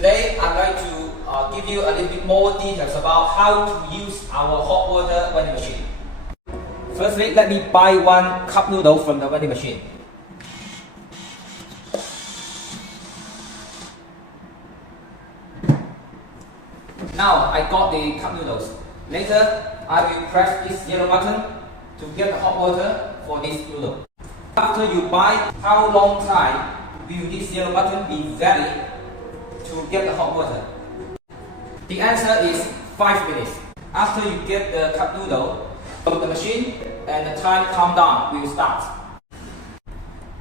Today I'd like to give you a little bit more details about how to use our hot water vending machine. Firstly, let me buy one cup noodle from the vending machine. Now I got the cup noodles. Later, I will press this yellow button to get the hot water for this noodle. After you buy, how long time will this yellow button be valid to get the hot water? The answer is 5 minutes. After you get the cup noodle from the machine and the time countdown will start.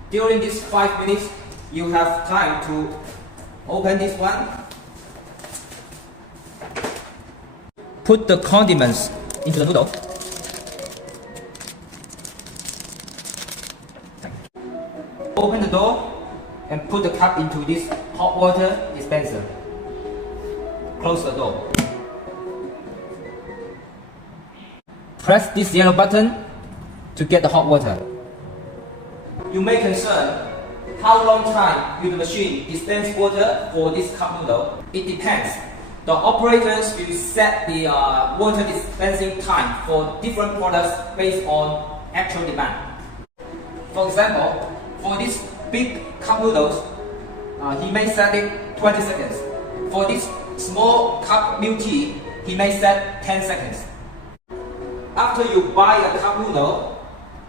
During these 5 minutes, you have time to open this one, put the condiments into the noodle, open the door and put the cup into this hot water dispenser. Close the door. Press this yellow button to get the hot water. You may concern how long time will the machine dispense water for this cup noodle. It depends. The operators will set the water dispensing time for different products based on actual demand. For example, for this big cup noodles, he may set it 20 seconds. For this small cup milk tea, he may set 10 seconds. After you buy a cup noodle,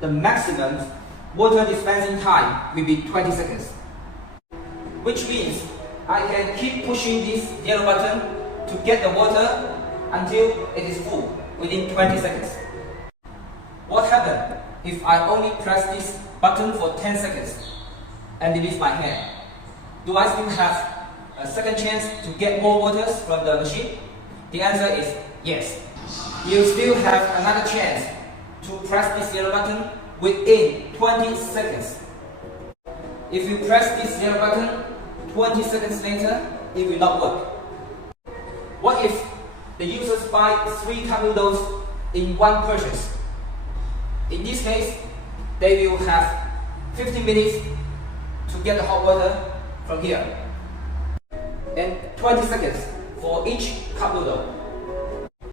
the maximum water dispensing time will be 20 seconds. Which means I can keep pushing this yellow button to get the water until it is full within 20 seconds. What happens if I only press this button for 10 seconds and release my hand? Do I still have a second chance to get more waters from the machine? The answer is yes. You still have another chance to press this yellow button within 20 seconds. If you press this yellow button 20 seconds later, it will not work. What if the users buy 3 cup noodles in one purchase? In this case, they will have 15 minutes to get the hot water from here and 20 seconds for each cup noodle.